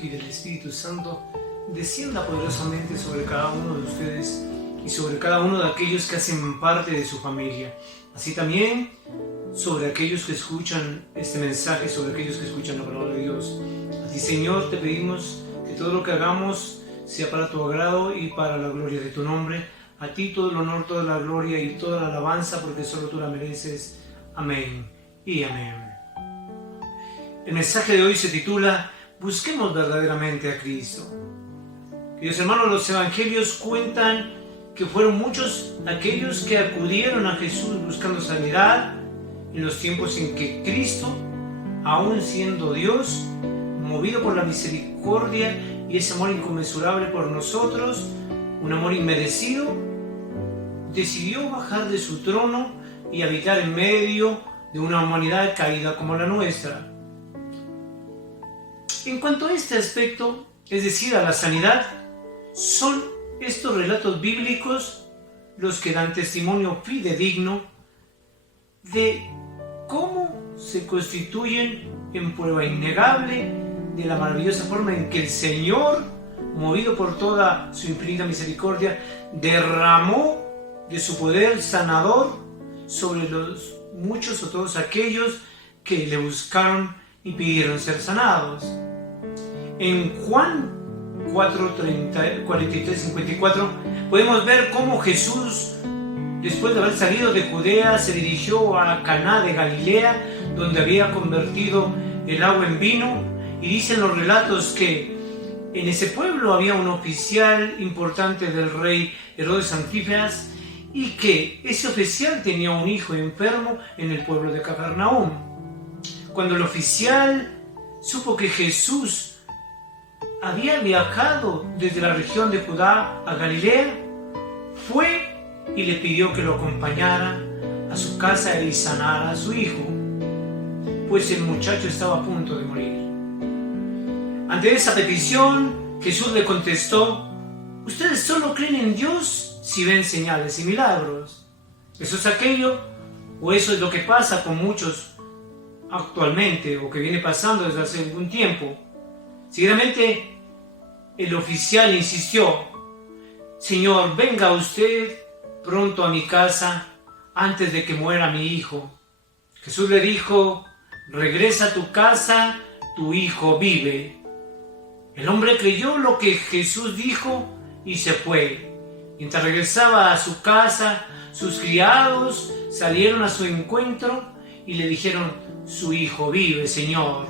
Hijo y del Espíritu Santo descienda poderosamente sobre cada uno de ustedes y sobre cada uno de aquellos que hacen parte de su familia. Así también sobre aquellos que escuchan este mensaje, sobre aquellos que escuchan la palabra de Dios. Así, Señor, te pedimos que todo lo que hagamos sea para tu agrado y para la gloria de tu nombre. A ti todo el honor, toda la gloria y toda la alabanza, porque solo tú la mereces. Amén y amén. El mensaje de hoy se titula Busquemos verdaderamente a Cristo. Queridos hermanos, los evangelios cuentan que fueron muchos aquellos que acudieron a Jesús buscando sanidad en los tiempos en que Cristo, aún siendo Dios, movido por la misericordia y ese amor inconmensurable por nosotros, un amor inmerecido, decidió bajar de su trono y habitar en medio de una humanidad caída como la nuestra. En cuanto a este aspecto, es decir, a la sanidad, son estos relatos bíblicos los que dan testimonio fidedigno de cómo se constituyen en prueba innegable de la maravillosa forma en que el Señor, movido por toda su infinita misericordia, derramó de su poder sanador sobre los muchos o todos aquellos que le buscaron y pidieron ser sanados. En Juan 43-54 podemos ver cómo Jesús, después de haber salido de Judea, se dirigió a Caná de Galilea, donde había convertido el agua en vino, y dicen los relatos que en ese pueblo había un oficial importante del rey Herodes Antipas, y que ese oficial tenía un hijo enfermo en el pueblo de Capernaum. Cuando el oficial supo que Jesús había viajado desde la región de Judá a Galilea, fue y le pidió que lo acompañara a su casa y sanara a su hijo, pues el muchacho estaba a punto de morir. Ante esa petición, Jesús le contestó: ustedes solo creen en Dios si ven señales y milagros. Eso es aquello, o eso es lo que pasa con muchos actualmente, o que viene pasando desde hace algún tiempo. Seguidamente, el oficial insistió: Señor, venga usted pronto a mi casa antes de que muera mi hijo. Jesús le dijo: regresa a tu casa, tu hijo vive. El hombre creyó lo que Jesús dijo y se fue. Mientras regresaba a su casa, sus criados salieron a su encuentro y le dijeron: su hijo vive, Señor.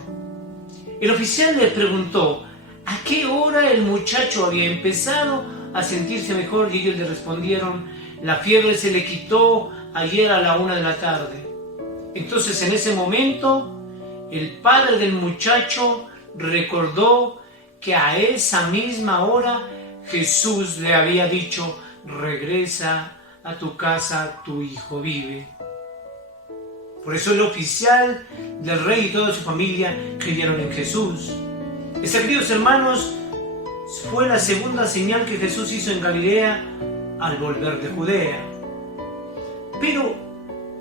El oficial le preguntó a qué hora el muchacho había empezado a sentirse mejor, y ellos le respondieron: la fiebre se le quitó ayer a la 1 de la tarde. Entonces, en ese momento, el padre del muchacho recordó que a esa misma hora Jesús le había dicho: regresa a tu casa, tu hijo vive. Por eso el oficial del rey y toda su familia creyeron en Jesús. Esta, queridos hermanos, fue la segunda señal que Jesús hizo en Galilea al volver de Judea. Pero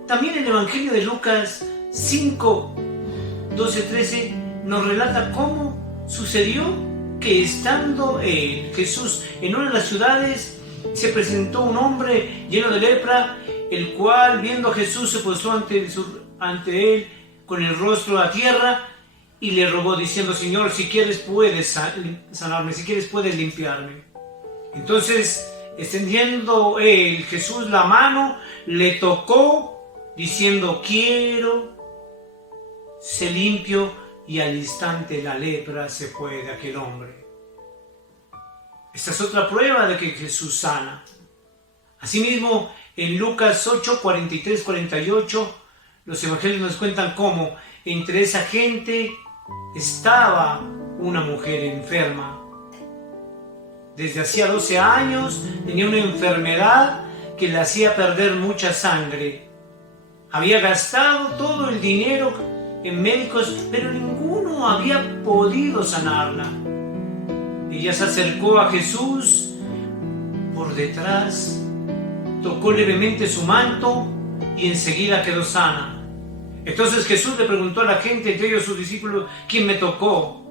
también el Evangelio de Lucas 5, 12-13 nos relata cómo sucedió que estó Jesús en una de las ciudades, se presentó un hombre lleno de lepra, el cual, viendo a Jesús, se postró ante él con el rostro a tierra y le rogó diciendo: Señor, si quieres puedes sanarme, si quieres puedes limpiarme. Entonces, extendiendo Jesús la mano, le tocó diciendo: quiero, sé limpio, y al instante la lepra se fue de aquel hombre. Esta es otra prueba de que Jesús sana. Asimismo, en Lucas 8, 43-48, los evangelios nos cuentan cómo entre esa gente estaba una mujer enferma. Desde hacía 12 años tenía una enfermedad que le hacía perder mucha sangre. Había gastado todo el dinero en médicos, pero ninguno había podido sanarla. Ella se acercó a Jesús por detrás, tocó levemente su manto y enseguida quedó sana. Entonces Jesús le preguntó a la gente, entre ellos sus discípulos: ¿quién me tocó?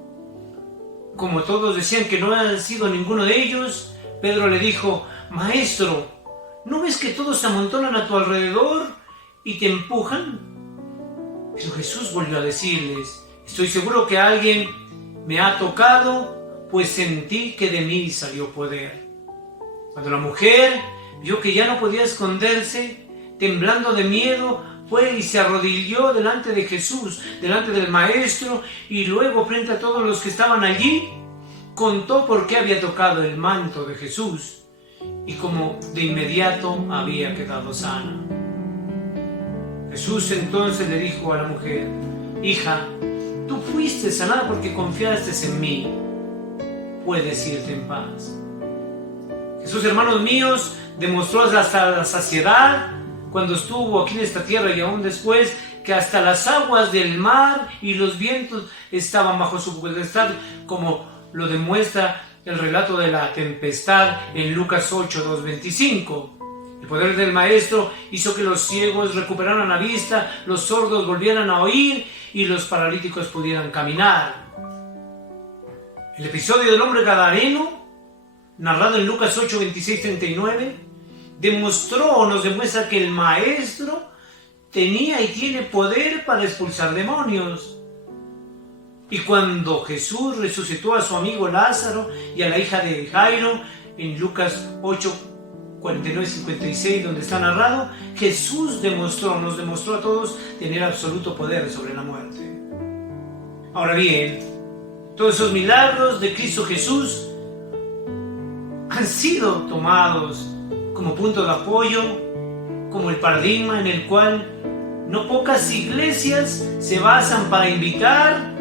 como todos decían que no había sido ninguno de ellos, Pedro le dijo: Maestro, ¿no ves que todos se amontonan a tu alrededor y te empujan? Pero Jesús volvió a decirles: estoy seguro que alguien me ha tocado, pues sentí que de mí salió poder. Cuando la mujer vio que ya no podía esconderse, temblando de miedo, fue y se arrodilló delante de Jesús, delante del Maestro, y luego frente a todos los que estaban allí, contó por qué había tocado el manto de Jesús y cómo de inmediato había quedado sana. Jesús entonces le dijo a la mujer: hija, tú fuiste sanada porque confiaste en mí. Puedes irte en paz. Jesús, hermanos míos, demostró hasta la saciedad cuando estuvo aquí en esta tierra y aún después, que hasta las aguas del mar y los vientos estaban bajo su potestad, como lo demuestra el relato de la tempestad en Lucas 8, 2:25. El poder del Maestro hizo que los ciegos recuperaran la vista, los sordos volvieran a oír y los paralíticos pudieran caminar. El episodio del hombre gadareno, narrado en Lucas 8, 26, 39, nos demuestra que el Maestro tenía y tiene poder para expulsar demonios. Y cuando Jesús resucitó a su amigo Lázaro y a la hija de Jairo, en Lucas 8, 49 y 56, donde está narrado, Jesús nos demostró a todos tener absoluto poder sobre la muerte. Ahora bien, todos esos milagros de Cristo Jesús han sido tomados como punto de apoyo, como el paradigma en el cual no pocas iglesias se basan para invitar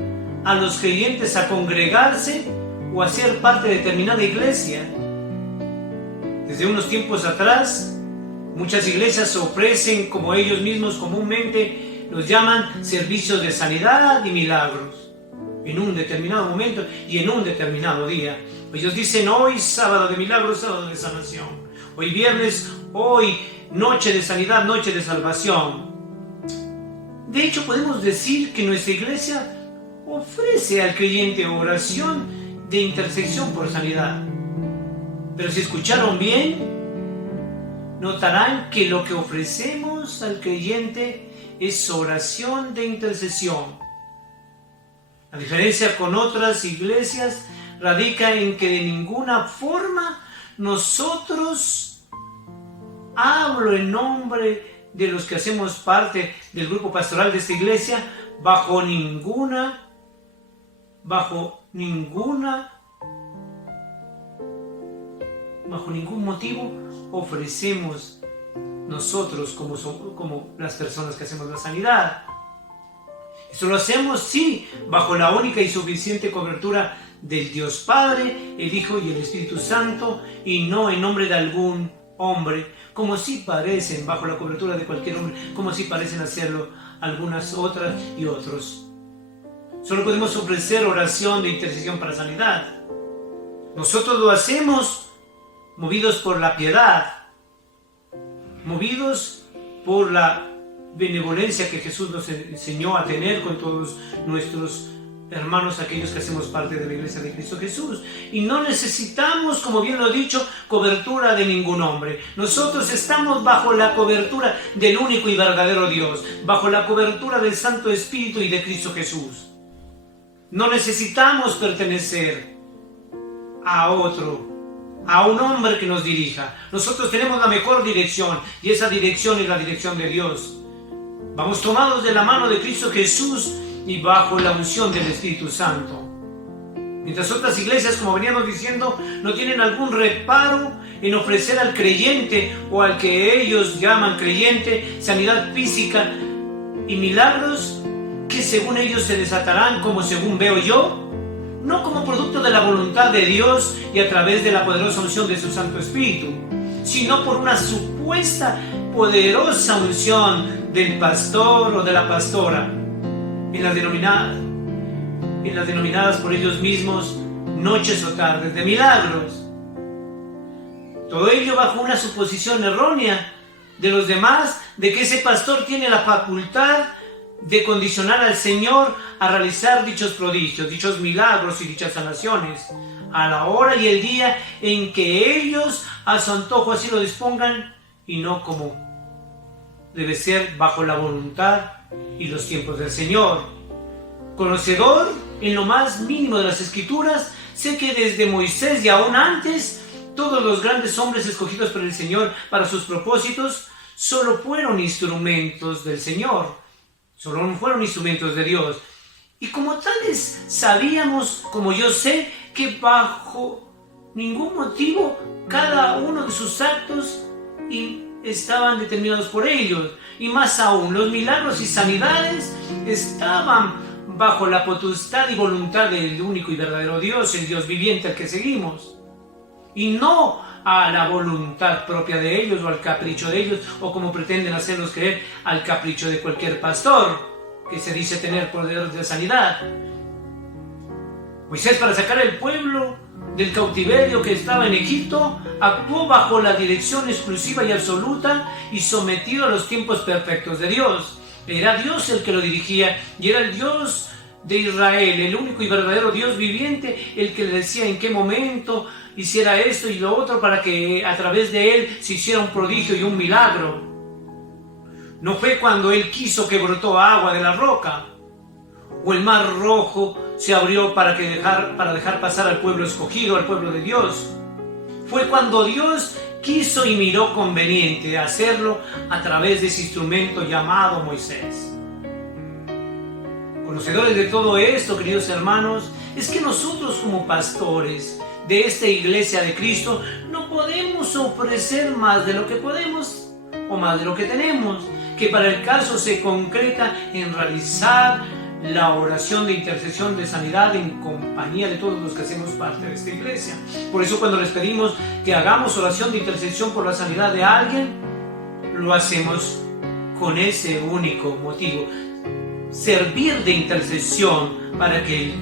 a los creyentes a congregarse o a ser parte de determinada iglesia. Desde unos tiempos atrás, muchas iglesias ofrecen, como ellos mismos comúnmente los llaman, servicios de sanidad y milagros en un determinado momento y en un determinado día. Ellos dicen: hoy sábado de milagros, sábado de sanación. Hoy viernes, hoy noche de sanidad, noche de salvación. De hecho, podemos decir que nuestra iglesia ofrece al creyente oración de intercesión por sanidad. Pero si escucharon bien, notarán que lo que ofrecemos al creyente es oración de intercesión. La diferencia con otras iglesias radica en que de ninguna forma nosotros, hablo en nombre de los que hacemos parte del grupo pastoral de esta iglesia, bajo ningún motivo ofrecemos nosotros como las personas que hacemos la sanidad. Esto lo hacemos, sí, bajo la única y suficiente cobertura del Dios Padre, el Hijo y el Espíritu Santo, y no en nombre de algún hombre, como si parecen, bajo la cobertura de cualquier hombre, como si parecen hacerlo algunas otras y otros. Solo podemos ofrecer oración de intercesión para sanidad. Nosotros lo hacemos movidos por la piedad, movidos por la benevolencia que Jesús nos enseñó a tener con todos nuestros hermanos, aquellos que hacemos parte de la iglesia de Cristo Jesús. Y no necesitamos, como bien lo he dicho, cobertura de ningún hombre. Nosotros estamos bajo la cobertura del único y verdadero Dios, bajo la cobertura del Santo Espíritu y de Cristo Jesús. No necesitamos pertenecer a otro, a un hombre que nos dirija. Nosotros tenemos la mejor dirección, y esa dirección es la dirección de Dios. Vamos tomados de la mano de Cristo Jesús y bajo la unción del Espíritu Santo. Mientras otras iglesias, como veníamos diciendo, no tienen algún reparo en ofrecer al creyente o al que ellos llaman creyente sanidad física y milagros que según ellos se desatarán, como según veo yo, no como producto de la voluntad de Dios y a través de la poderosa unción de su Santo Espíritu, sino por una supuesta poderosa unción del pastor o de la pastora en las denominadas por ellos mismos noches o tardes de milagros. Todo ello bajo una suposición errónea de los demás de que ese pastor tiene la facultad de condicionar al Señor a realizar dichos prodigios, dichos milagros y dichas sanaciones, a la hora y el día en que ellos a su antojo así lo dispongan, y no como debe ser bajo la voluntad y los tiempos del Señor. Conocedor en lo más mínimo de las Escrituras, sé que desde Moisés y aún antes, todos los grandes hombres escogidos por el Señor para sus propósitos, solo fueron instrumentos del Señor, solo fueron instrumentos de Dios. Y como tales sabíamos, como yo sé, que bajo ningún motivo cada uno de sus actos estaban determinados por ellos. Y más aún, los milagros y sanidades estaban bajo la potestad y voluntad del único y verdadero Dios, el Dios viviente al que seguimos. Y no a la voluntad propia de ellos o al capricho de ellos, o como pretenden hacerlos creer, al capricho de cualquier pastor que se dice tener poder de sanidad. Moisés, para sacar al pueblo del cautiverio que estaba en Egipto, actuó bajo la dirección exclusiva y absoluta y sometido a los tiempos perfectos de Dios. Era Dios el que lo dirigía y era el Dios de Israel, el único y verdadero Dios viviente, el que le decía en qué momento hiciera esto y lo otro para que a través de él se hiciera un prodigio y un milagro. No fue cuando él quiso que brotó agua de la roca, o el mar rojo se abrió para dejar pasar al pueblo escogido, al pueblo de Dios. Fue cuando Dios quiso y miró conveniente hacerlo a través de ese instrumento llamado Moisés. Conocedores de todo esto, queridos hermanos, es que nosotros como pastores de esta iglesia de Cristo no podemos ofrecer más de lo que podemos o más de lo que tenemos, que para el caso se concreta en realizar la oración de intercesión de sanidad en compañía de todos los que hacemos parte de esta iglesia. Por eso cuando les pedimos que hagamos oración de intercesión por la sanidad de alguien, lo hacemos con ese único motivo: servir de intercesión para que el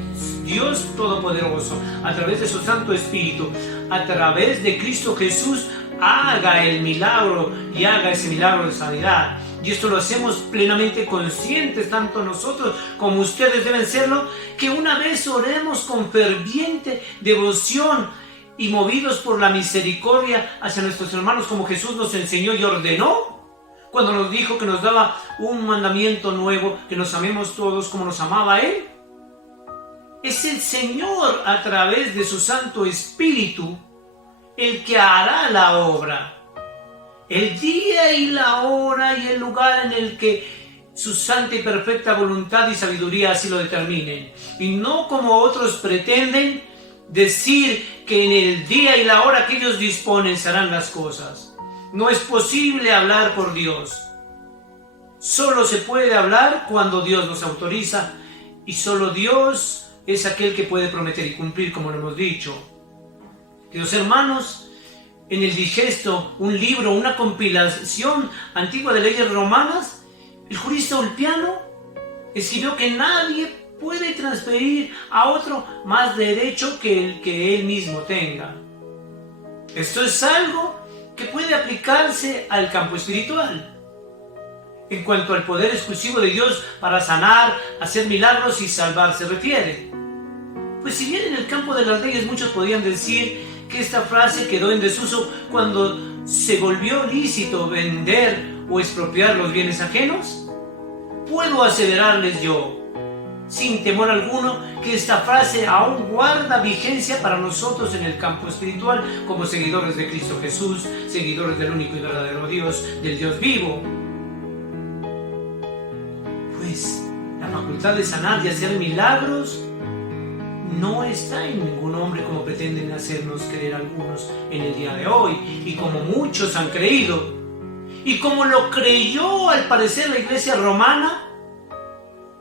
Dios Todopoderoso, a través de su Santo Espíritu, a través de Cristo Jesús, haga el milagro y haga ese milagro de sanidad. Y esto lo hacemos plenamente conscientes, tanto nosotros como ustedes deben serlo, que una vez oremos con ferviente devoción y movidos por la misericordia hacia nuestros hermanos, como Jesús nos enseñó y ordenó, cuando nos dijo que nos daba un mandamiento nuevo, que nos amemos todos como nos amaba Él. Es el Señor, a través de su Santo Espíritu, el que hará la obra. El día y la hora y el lugar en el que su santa y perfecta voluntad y sabiduría así lo determinen. Y no como otros pretenden decir que en el día y la hora que ellos disponen se harán las cosas. No es posible hablar por Dios. Solo se puede hablar cuando Dios nos autoriza, y solo Dios es aquel que puede prometer y cumplir, como lo hemos dicho. Queridos hermanos, en el Digesto, un libro, una compilación antigua de leyes romanas, el jurista Ulpiano escribió que nadie puede transferir a otro más derecho que el que él mismo tenga. Esto es algo que puede aplicarse al campo espiritual. En cuanto al poder exclusivo de Dios para sanar, hacer milagros y salvar se refiere. Pues si bien en el campo de las leyes muchos podían decir que esta frase quedó en desuso cuando se volvió lícito vender o expropiar los bienes ajenos, puedo aseverarles yo, sin temor alguno, que esta frase aún guarda vigencia para nosotros en el campo espiritual, como seguidores de Cristo Jesús, seguidores del único y verdadero Dios, del Dios vivo. Pues la facultad de sanar y hacer milagros no está en ningún hombre, como pretenden hacernos creer algunos en el día de hoy, y como muchos han creído, y como lo creyó al parecer la iglesia romana,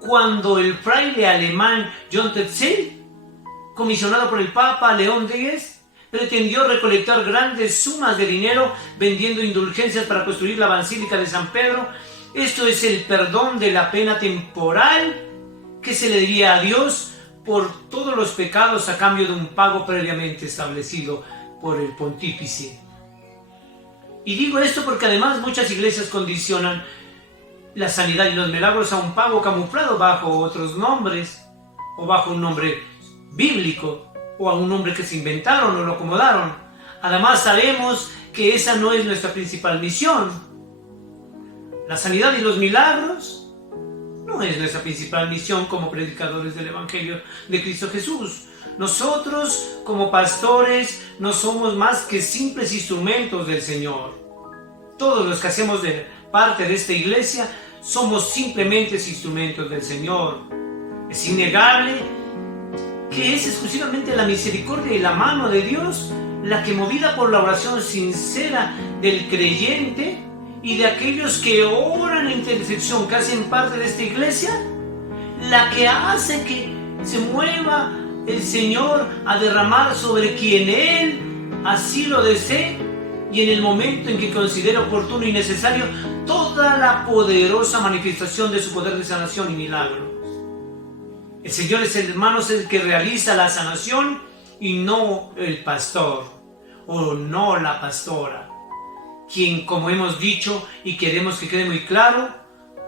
cuando el fraile alemán John Tetzel, comisionado por el Papa León X, pretendió recolectar grandes sumas de dinero vendiendo indulgencias para construir la Basílica de San Pedro. Esto es el perdón de la pena temporal que se le debía a Dios por todos los pecados a cambio de un pago previamente establecido por el pontífice. Y digo esto porque además muchas iglesias condicionan la sanidad y los milagros a un pago camuflado bajo otros nombres, o bajo un nombre bíblico, o a un nombre que se inventaron o lo acomodaron. Además sabemos que esa no es nuestra principal misión. La sanidad y los milagros no es nuestra principal misión como predicadores del Evangelio de Cristo Jesús. Nosotros, como pastores, no somos más que simples instrumentos del Señor. Todos los que hacemos parte de esta iglesia somos simplemente instrumentos del Señor. Es innegable que es exclusivamente la misericordia y la mano de Dios la que, movida por la oración sincera del creyente y de aquellos que oran en intercesión, que hacen parte de esta iglesia, la que hace que se mueva el Señor a derramar sobre quien Él así lo desee y en el momento en que considere oportuno y necesario toda la poderosa manifestación de su poder de sanación y milagros. El Señor es, hermanos, el que realiza la sanación y no el pastor o no la pastora, quien, como hemos dicho y queremos que quede muy claro,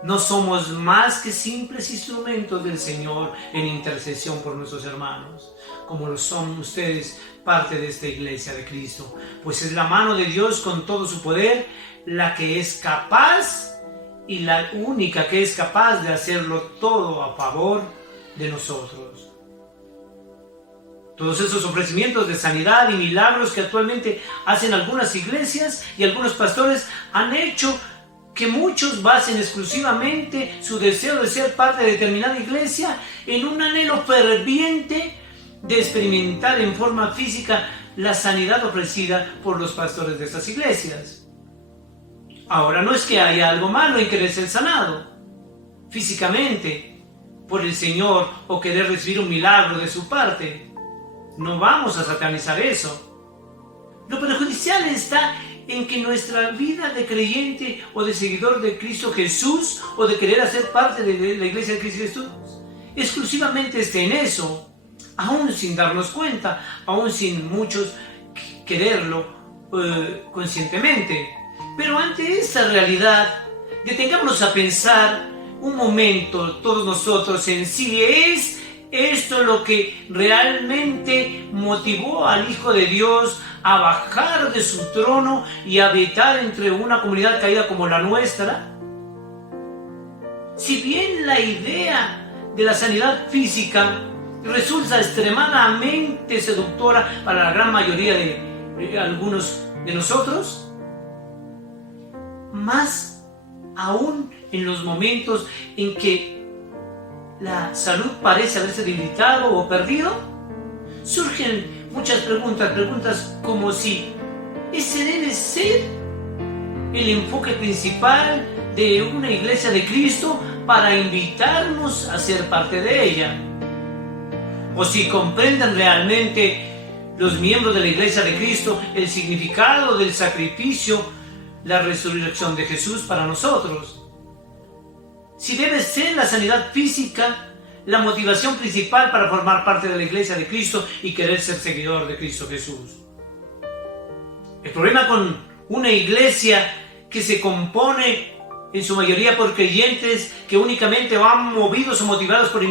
no somos más que simples instrumentos del Señor en intercesión por nuestros hermanos, como lo son ustedes, parte de esta iglesia de Cristo, pues es la mano de Dios con todo su poder la que es capaz y la única que es capaz de hacerlo todo a favor de nosotros. Todos esos ofrecimientos de sanidad y milagros que actualmente hacen algunas iglesias y algunos pastores han hecho que muchos basen exclusivamente su deseo de ser parte de determinada iglesia en un anhelo ferviente de experimentar en forma física la sanidad ofrecida por los pastores de estas iglesias. Ahora, no es que haya algo malo en querer ser sanado físicamente por el Señor o querer recibir un milagro de su parte. No vamos a satanizar eso. Lo perjudicial está en que nuestra vida de creyente o de seguidor de Cristo Jesús o de querer hacer parte de la iglesia de Cristo Jesús exclusivamente esté en eso, aún sin darnos cuenta, aún sin muchos quererlo conscientemente. Pero ante esta realidad, detengámonos a pensar un momento todos nosotros en si es esto lo que realmente motivó al Hijo de Dios a bajar de su trono y habitar entre una comunidad caída como la nuestra. Si bien la idea de la sanidad física resulta extremadamente seductora para la gran mayoría de algunos de nosotros, más aún en los momentos en que la salud parece haberse debilitado o perdido, surgen muchas preguntas como si ese debe ser el enfoque principal de una iglesia de Cristo para invitarnos a ser parte de ella, o si comprenden realmente los miembros de la iglesia de Cristo el significado del sacrificio, la resurrección de Jesús para nosotros. Si debe ser la sanidad física la motivación principal para formar parte de la iglesia de Cristo y querer ser seguidor de Cristo Jesús. El problema con una iglesia que se compone en su mayoría por creyentes que únicamente van movidos o motivados por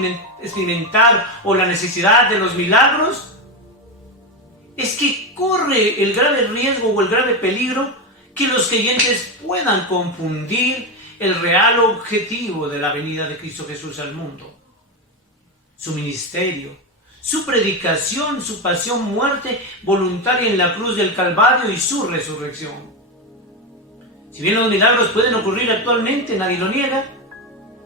experimentar o la necesidad de los milagros es que corre el grave riesgo o el grave peligro que los creyentes puedan confundir el real objetivo de la venida de Cristo Jesús al mundo, su ministerio, su predicación, su pasión, muerte voluntaria en la cruz del Calvario y su resurrección. Si bien los milagros pueden ocurrir actualmente, nadie lo niega,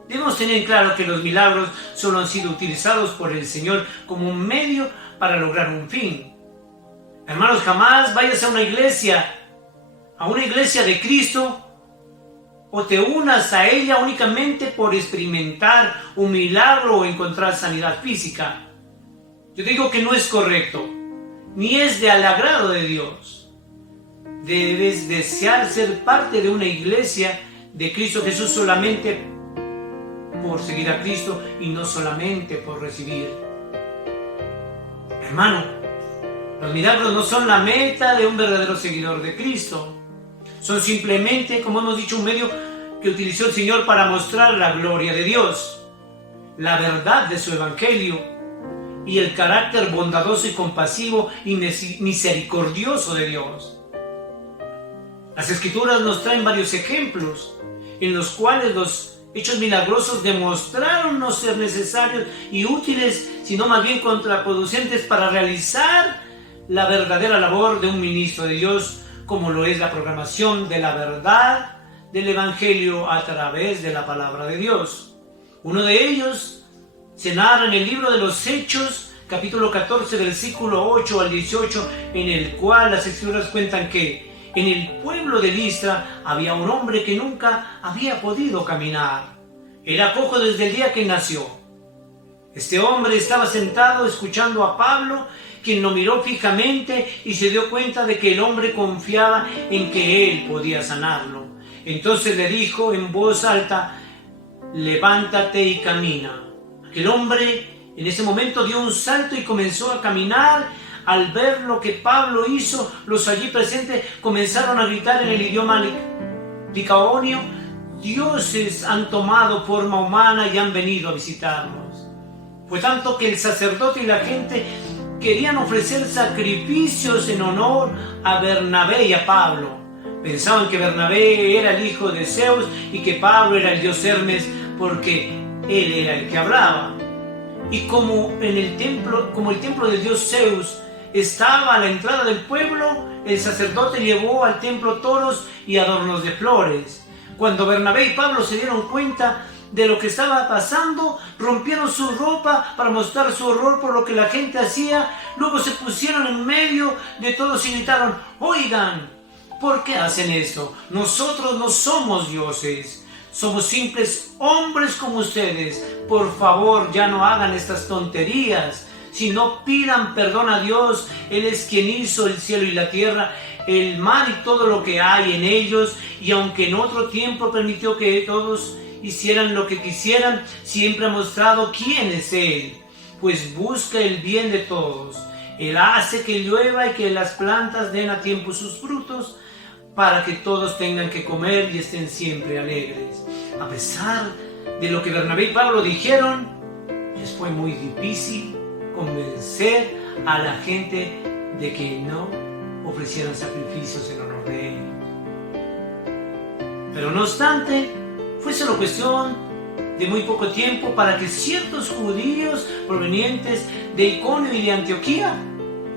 debemos tener claro que los milagros solo han sido utilizados por el Señor como un medio para lograr un fin. Hermanos, jamás vayas a una iglesia de Cristo, o te unas a ella únicamente por experimentar un milagro o encontrar sanidad física. Yo digo que no es correcto, ni es del agrado de Dios. Debes desear ser parte de una iglesia de Cristo Jesús solamente por seguir a Cristo y no solamente por recibir. Hermano, los milagros no son la meta de un verdadero seguidor de Cristo. Son simplemente, como hemos dicho, un medio que utilizó el Señor para mostrar la gloria de Dios, la verdad de su evangelio y el carácter bondadoso y compasivo y misericordioso de Dios. Las Escrituras nos traen varios ejemplos en los cuales los hechos milagrosos demostraron no ser necesarios y útiles, sino más bien contraproducentes para realizar la verdadera labor de un ministro de Dios, como lo es la proclamación de la verdad del Evangelio a través de la palabra de Dios. Uno de ellos se narra en el libro de los Hechos, capítulo 14, versículo 8 al 18, en el cual las Escrituras cuentan que en el pueblo de Listra había un hombre que nunca había podido caminar. Era cojo desde el día que nació. Este hombre estaba sentado escuchando a Pablo, quien lo miró fijamente y se dio cuenta de que el hombre confiaba en que él podía sanarlo. Entonces le dijo en voz alta: levántate y camina. Aquel hombre en ese momento dio un salto y comenzó a caminar. Al ver lo que Pablo hizo, los allí presentes comenzaron a gritar en el idioma licaonio: dioses han tomado forma humana y han venido a visitarnos. Fue tanto que el sacerdote y la gente querían ofrecer sacrificios en honor a Bernabé y a Pablo. Pensaban que Bernabé era el hijo de Zeus y que Pablo era el dios Hermes, porque él era el que hablaba. Y como el templo del dios Zeus estaba a la entrada del pueblo, el sacerdote llevó al templo toros y adornos de flores. Cuando Bernabé y Pablo se dieron cuenta de lo que estaba pasando, rompieron su ropa para mostrar su horror por lo que la gente hacía. Luego se pusieron en medio de todos y gritaron: oigan, ¿por qué hacen esto? Nosotros no somos dioses, somos simples hombres como ustedes. Por favor, ya no hagan estas tonterías, sino pidan perdón a Dios. Él es quien hizo el cielo y la tierra, el mar y todo lo que hay en ellos, y aunque en otro tiempo permitió que todos hicieran lo que quisieran, siempre ha mostrado quién es Él, pues busca el bien de todos. Él hace que llueva y que las plantas den a tiempo sus frutos, para que todos tengan que comer y estén siempre alegres. A pesar de lo que Bernabé y Pablo dijeron, les fue muy difícil convencer a la gente de que no ofrecieran sacrificios en honor de ellos. Pero no obstante, fue solo cuestión de muy poco tiempo para que ciertos judíos provenientes de Iconio y de Antioquía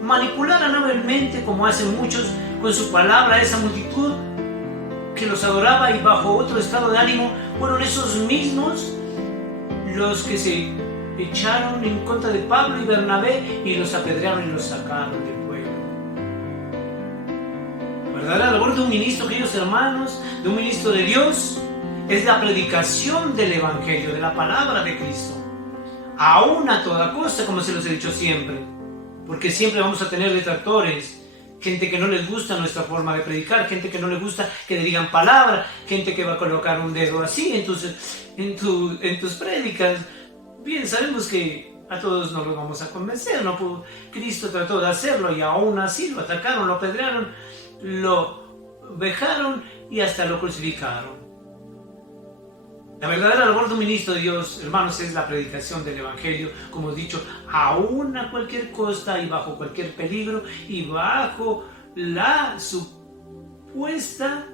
manipularan hábilmente, como hacen muchos, con su palabra a esa multitud que los adoraba, y bajo otro estado de ánimo fueron esos mismos los que se echaron en contra de Pablo y Bernabé y los apedrearon y los sacaron del pueblo. La verdadera labor de un ministro, queridos hermanos, de un ministro de Dios, es la predicación del Evangelio, de la palabra de Cristo, aún a toda costa, como se los he dicho siempre, porque siempre vamos a tener detractores, gente que no les gusta nuestra forma de predicar, gente que no les gusta que le digan palabra, gente que va a colocar un dedo así en tus prédicas. Bien, sabemos que a todos no los vamos a convencer, ¿no? Cristo trató de hacerlo y aún así lo atacaron, lo apedrearon, lo vejaron y hasta lo crucificaron. La verdadera labor de un ministro de Dios, hermanos, es la predicación del Evangelio, como he dicho, aún a cualquier costa y bajo cualquier peligro y bajo la supuesta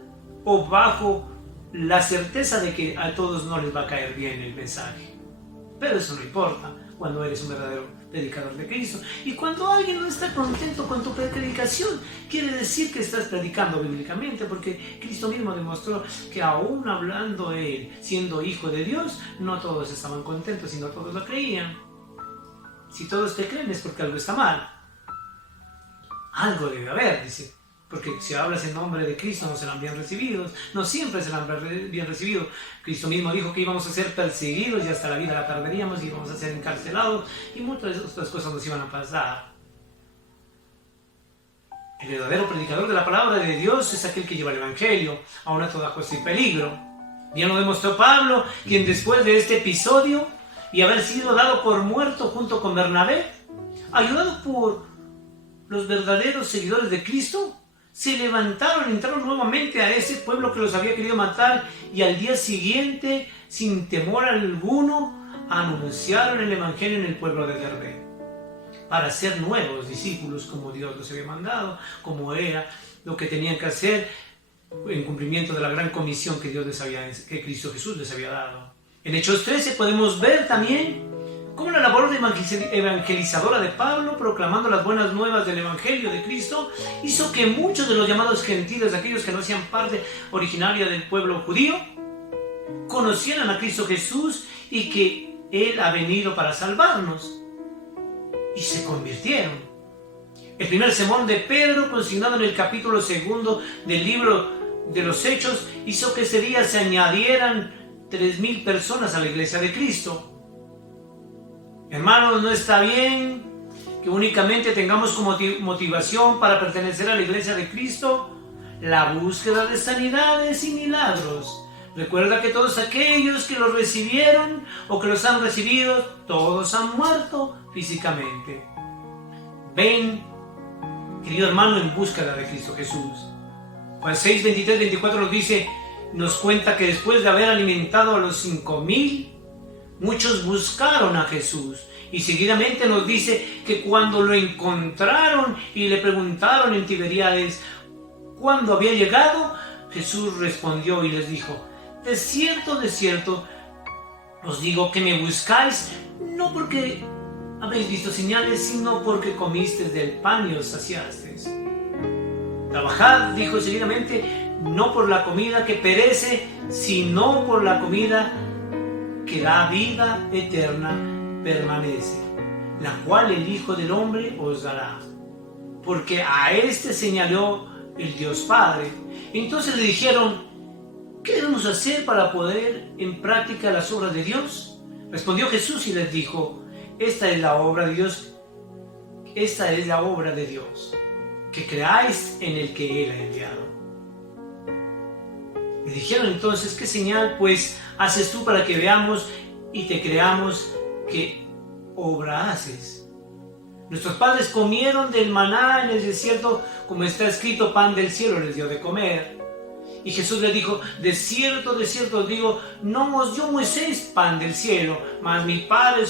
o bajo la certeza de que a todos no les va a caer bien el mensaje. Pero eso no importa cuando eres un verdadero predicador de Cristo. Y cuando alguien no está contento con tu predicación, quiere decir que estás predicando bíblicamente, porque Cristo mismo demostró que aún hablando Él, siendo hijo de Dios, no todos estaban contentos y no todos lo creían. Si todos te creen es porque algo está mal. Algo debe haber, dice. Porque si hablas en nombre de Cristo no serán bien recibidos, no siempre serán bien recibidos. Cristo mismo dijo que íbamos a ser perseguidos y hasta la vida la perderíamos, y íbamos a ser encarcelados y muchas otras cosas nos iban a pasar. El verdadero predicador de la palabra de Dios es aquel que lleva el Evangelio, aún a toda costa y peligro. Ya lo demostró Pablo, quien después de este episodio y haber sido dado por muerto junto con Bernabé, ayudado por los verdaderos seguidores de Cristo, se levantaron, entraron nuevamente a ese pueblo que los había querido matar y al día siguiente, sin temor alguno, anunciaron el Evangelio en el pueblo de Derbe para ser nuevos discípulos como Dios los había mandado, como era lo que tenían que hacer en cumplimiento de la gran comisión que que Cristo Jesús les había dado. En Hechos 13 podemos ver también cómo la labor de evangelizadora de Pablo, proclamando las buenas nuevas del Evangelio de Cristo, hizo que muchos de los llamados gentiles, aquellos que no hacían parte originaria del pueblo judío, conocieran a Cristo Jesús y que Él ha venido para salvarnos. Y se convirtieron. El primer sermón de Pedro, consignado en el capítulo 2 del libro de los Hechos, hizo que ese día se añadieran 3,000 personas a la iglesia de Cristo. Hermanos, no está bien que únicamente tengamos como motivación para pertenecer a la iglesia de Cristo la búsqueda de sanidades y milagros. Recuerda que todos aquellos que los recibieron o que los han recibido, todos han muerto físicamente. Ven, querido hermano, en búsqueda de Cristo Jesús. Juan 6, 23, 24 nos cuenta que después de haber alimentado a los 5,000, muchos buscaron a Jesús. Y seguidamente nos dice que cuando lo encontraron y le preguntaron en Tiberíades cuándo había llegado, Jesús respondió y les dijo: de cierto, os digo que me buscáis, no porque habéis visto señales, sino porque comisteis del pan y os saciasteis. Trabajad, dijo seguidamente, no por la comida que perece, sino por la comida que da vida eterna permanece, la cual el Hijo del Hombre os dará. Porque a este señaló el Dios Padre. Entonces le dijeron: ¿qué debemos hacer para poner en práctica las obras de Dios? Respondió Jesús y les dijo: esta es la obra de Dios, que creáis en el que Él ha enviado. Le dijeron entonces: ¿qué señal pues haces tú para que veamos y te creamos qué obra haces? Nuestros padres comieron del maná en el desierto, como está escrito: pan del cielo les dio de comer. Y Jesús le dijo: de cierto os digo, no os dio Moisés pan del cielo, mas mi Padre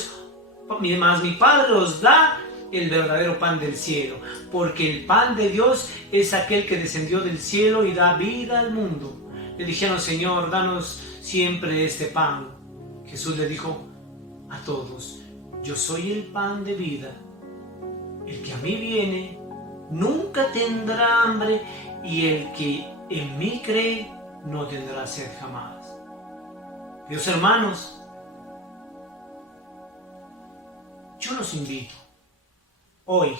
os da el verdadero pan del cielo, porque el pan de Dios es aquel que descendió del cielo y da vida al mundo. Le dijeron: Señor, danos siempre este pan. Jesús le dijo a todos: yo soy el pan de vida. El que a mí viene nunca tendrá hambre, y el que en mí cree no tendrá sed jamás. Dios, hermanos, yo los invito hoy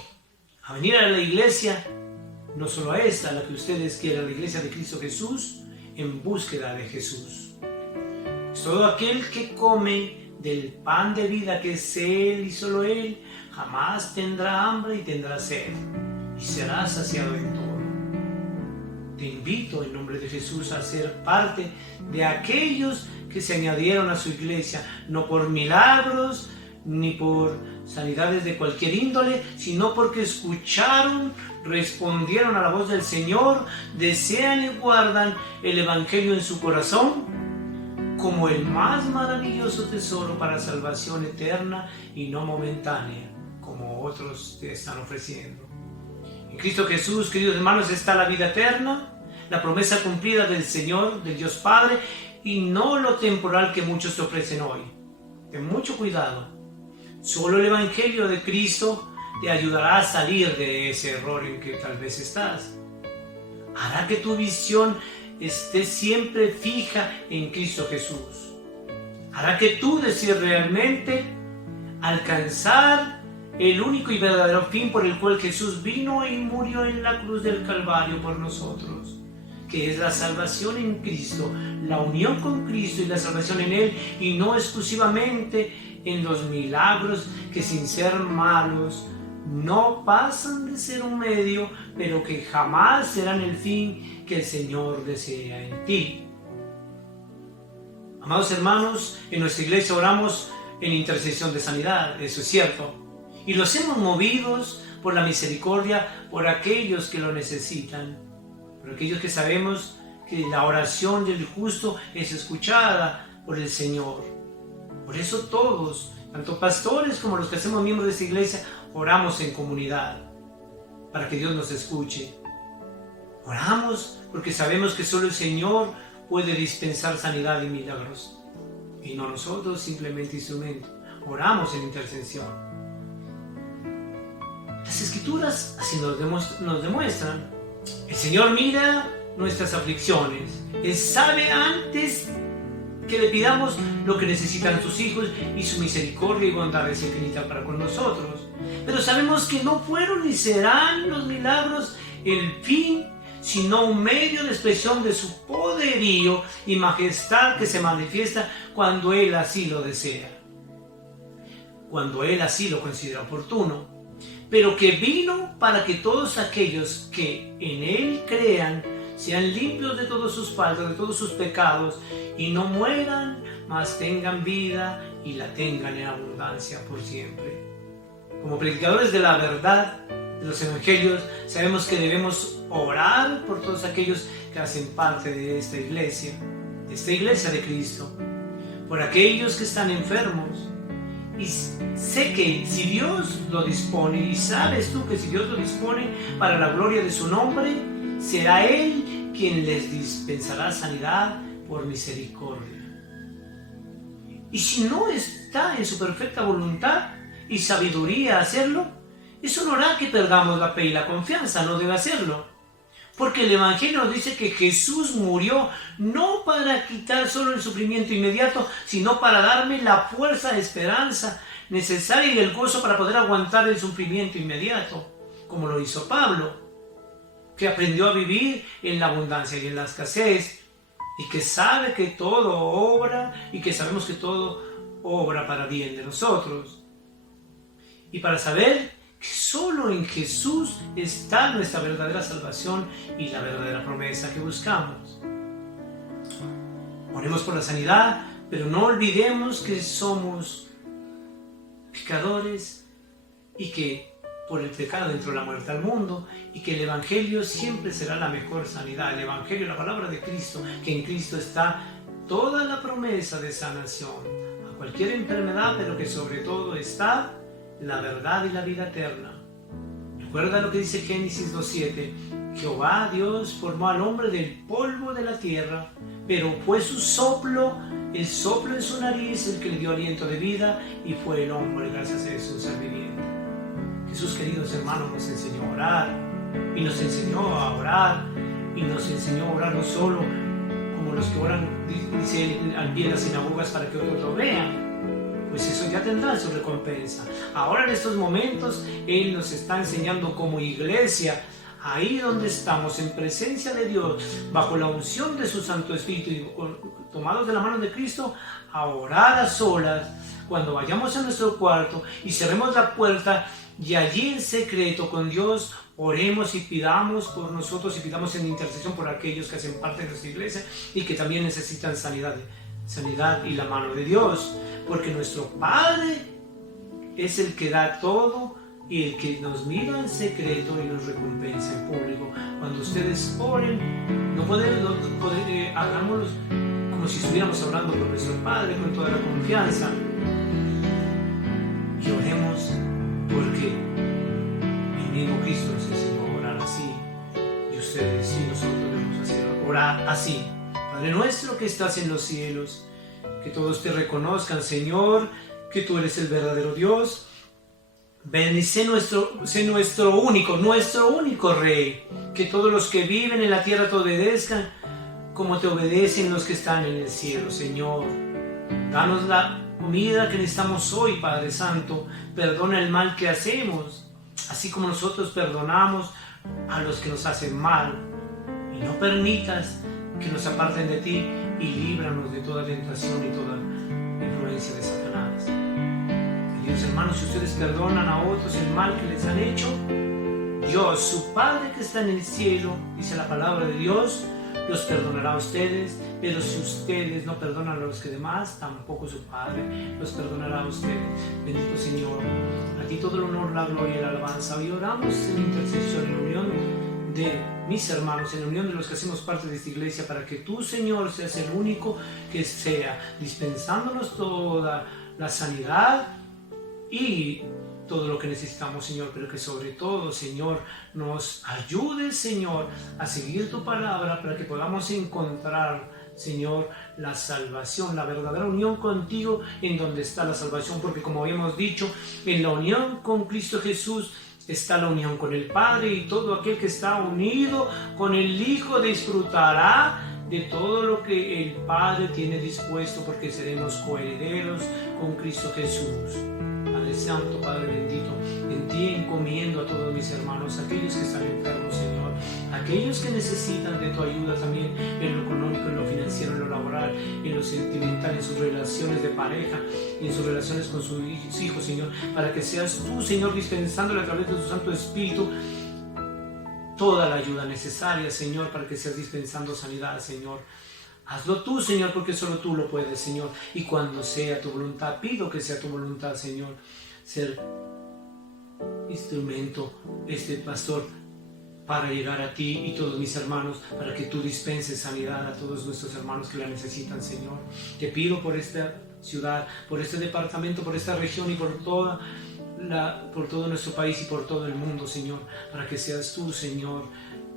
a venir a la iglesia, no solo a esta, a la que ustedes quieran, la iglesia de Cristo Jesús, en búsqueda de Jesús. Es todo aquel que come del pan de vida que es Él y solo Él, jamás tendrá hambre y tendrá sed, y será saciado en todo. Te invito en nombre de Jesús a ser parte de aquellos que se añadieron a su iglesia, no por milagros ni por sanidades de cualquier índole, sino porque escucharon, respondieron a la voz del Señor, desean y guardan el Evangelio en su corazón como el más maravilloso tesoro para salvación eterna y no momentánea, como otros te están ofreciendo. En Cristo Jesús, queridos hermanos, está la vida eterna, la promesa cumplida del Señor, del Dios Padre, y no lo temporal que muchos te ofrecen hoy. Ten mucho cuidado. Solo el Evangelio de Cristo te ayudará a salir de ese error en que tal vez estás. Hará que tu visión esté siempre fija en Cristo Jesús. Hará que tú desees realmente alcanzar el único y verdadero fin por el cual Jesús vino y murió en la cruz del Calvario por nosotros, que es la salvación en Cristo, la unión con Cristo y la salvación en Él, y no exclusivamente en los milagros que, sin ser malos, no pasan de ser un medio, pero que jamás serán el fin que el Señor desea en ti. Amados hermanos, en nuestra iglesia oramos en intercesión de sanidad, eso es cierto, y los hemos movidos por la misericordia por aquellos que lo necesitan. por aquellos que sabemos que la oración del justo es escuchada por el Señor. Por eso todos, tanto pastores como los que hacemos miembros de esta iglesia, oramos en comunidad para que Dios nos escuche. Oramos porque sabemos que solo el Señor puede dispensar sanidad y milagros, y no nosotros, simplemente instrumentos. Oramos en intercesión. Las Escrituras así nos demuestran. El Señor mira nuestras aflicciones. Él sabe antes que le pidamos lo que necesitan sus hijos, y su misericordia y bondad es infinita para con nosotros. Pero sabemos que no fueron ni serán los milagros el fin, sino un medio de expresión de su poderío y majestad que se manifiesta cuando Él así lo desea, cuando Él así lo considera oportuno, pero que vino para que todos aquellos que en Él crean sean limpios de todos sus faltas, de todos sus pecados, y no mueran, mas tengan vida y la tengan en abundancia por siempre. Como predicadores de la verdad, de los evangelios, sabemos que debemos orar por todos aquellos que hacen parte de esta iglesia de Cristo, por aquellos que están enfermos. Y sé que si Dios lo dispone, y sabes tú que si Dios lo dispone para la gloria de su nombre, será Él quien les dispensará sanidad por misericordia. Y si no está en su perfecta voluntad y sabiduría hacerlo, eso no hará que perdamos la fe y la confianza, no debe hacerlo. Porque el Evangelio nos dice que Jesús murió no para quitar solo el sufrimiento inmediato, sino para darme la fuerza de esperanza necesaria y el gozo para poder aguantar el sufrimiento inmediato, como lo hizo Pablo, que aprendió a vivir en la abundancia y en la escasez, y que sabe que todo obra, y que sabemos que todo obra para bien de nosotros. Y para saber que solo en Jesús está nuestra verdadera salvación y la verdadera promesa que buscamos. Oremos por la sanidad, pero no olvidemos que somos pecadores y que por el pecado entró la muerte al mundo, y que el Evangelio siempre será la mejor sanidad. El Evangelio, la palabra de Cristo, que en Cristo está toda la promesa de sanación a cualquier enfermedad, pero que sobre todo está la verdad y la vida eterna. Recuerda lo que dice Génesis 2:7. Jehová Dios formó al hombre del polvo de la tierra, pero fue su soplo, el soplo en su nariz, el que le dio aliento de vida, y fue el hombre gracias a Jesús ser viviente. Jesús, queridos hermanos, nos enseñó a orar, y nos enseñó a orar, y nos enseñó a orar no solo como los que oran, dice al pie de las sinagogas, para que otros lo vean. Pues eso ya tendrá su recompensa. Ahora en estos momentos Él nos está enseñando como iglesia, ahí donde estamos en presencia de Dios, bajo la unción de su Santo Espíritu y tomados de la mano de Cristo, a orar a solas, cuando vayamos a nuestro cuarto y cerremos la puerta, y allí en secreto con Dios oremos y pidamos por nosotros y pidamos en intercesión por aquellos que hacen parte de nuestra iglesia y que también necesitan sanidad y la mano de Dios, porque nuestro Padre es el que da todo y el que nos mira en secreto y nos recompensa en público. Cuando ustedes oren, hagámoslo como si estuviéramos hablando con nuestro Padre con toda la confianza, y oremos, porque el mismo Cristo nos enseñó a orar así, y ustedes y nosotros debemos orar así. Padre nuestro que estás en los cielos, que todos te reconozcan, Señor, que tú eres el verdadero Dios. Ven y sé nuestro único Rey, que todos los que viven en la tierra te obedezcan como te obedecen los que están en el cielo, Señor. Danos la comida que necesitamos hoy, Padre Santo. Perdona el mal que hacemos, así como nosotros perdonamos a los que nos hacen mal. Y no permitas que nos aparten de ti, y líbranos de toda tentación y toda influencia de Satanás. Queridos hermanos, si ustedes perdonan a otros el mal que les han hecho, Dios, su Padre que está en el cielo, dice la palabra de Dios, los perdonará a ustedes. Pero si ustedes no perdonan a los que demás, tampoco su Padre los perdonará a ustedes. Bendito Señor, a ti todo el honor, la gloria y la alabanza. Hoy oramos en intercesión, en unión de mis hermanos, en la unión de los que hacemos parte de esta iglesia, para que tú, Señor, seas el único que sea dispensándonos toda la sanidad y todo lo que necesitamos, Señor, pero que sobre todo, Señor, nos ayudes, Señor, a seguir tu palabra para que podamos encontrar, Señor, la salvación, la verdadera unión contigo, en donde está la salvación, porque como habíamos dicho, en la unión con Cristo Jesús está la unión con el Padre, y todo aquel que está unido con el Hijo disfrutará de todo lo que el Padre tiene dispuesto, porque seremos coherederos con Cristo Jesús. Padre Santo, Padre bendito, en ti encomiendo a todos mis hermanos, aquellos que están enfermos, Señor, aquellos que necesitan de tu ayuda también en lo económico, en lo financiero, en lo laboral, en lo sentimental, en sus relaciones de pareja y en sus relaciones con sus hijos, Señor, para que seas tú, Señor, dispensándole a través de tu Santo Espíritu toda la ayuda necesaria, Señor, para que seas dispensando sanidad, Señor. Hazlo tú, Señor, porque solo tú lo puedes, Señor. Y cuando sea tu voluntad, pido que sea tu voluntad, Señor, ser instrumento, pastor, para llegar a ti y todos mis hermanos, para que tú dispenses sanidad a todos nuestros hermanos que la necesitan, Señor. Te pido por esta ciudad, por este departamento, por esta región y por todo nuestro país y por todo el mundo, Señor, para que seas tú, Señor,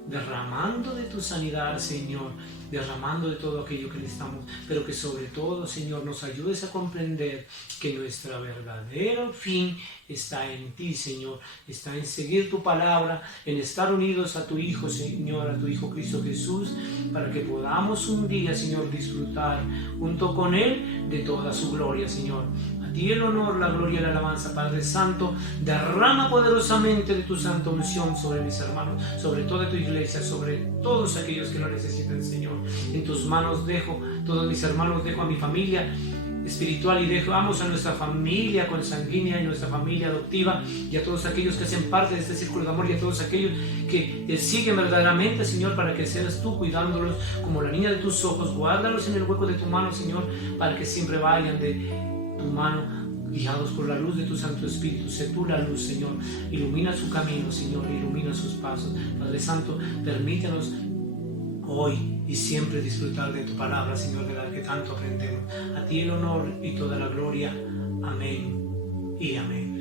derramando de tu sanidad, Señor, derramando de todo aquello que necesitamos, pero que sobre todo, Señor, nos ayudes a comprender que nuestro verdadero fin está en ti, Señor, está en seguir tu palabra, en estar unidos a tu Hijo, Señor, a tu Hijo Cristo Jesús, para que podamos un día, Señor, disfrutar junto con Él de toda su gloria, Señor. A ti el honor, la gloria y la alabanza, Padre Santo. Derrama poderosamente de tu santa unción sobre mis hermanos, sobre toda tu iglesia, sobre todos aquellos que lo necesiten, Señor. En tus manos dejo todos mis hermanos, dejo a mi familia espiritual y dejamos a nuestra familia consanguínea y nuestra familia adoptiva y a todos aquellos que hacen parte de este círculo de amor y a todos aquellos que te siguen verdaderamente, Señor, para que seas tú cuidándolos como la niña de tus ojos. Guárdalos en el hueco de tu mano, Señor, para que siempre vayan de tu mano, guiados por la luz de tu Santo Espíritu. Sé tú la luz, Señor. Ilumina su camino, Señor, ilumina sus pasos. Padre Santo, permítenos hoy y siempre disfrutar de tu palabra, Señor, de la que tanto aprendemos. A ti el honor y toda la gloria. Amén y amén.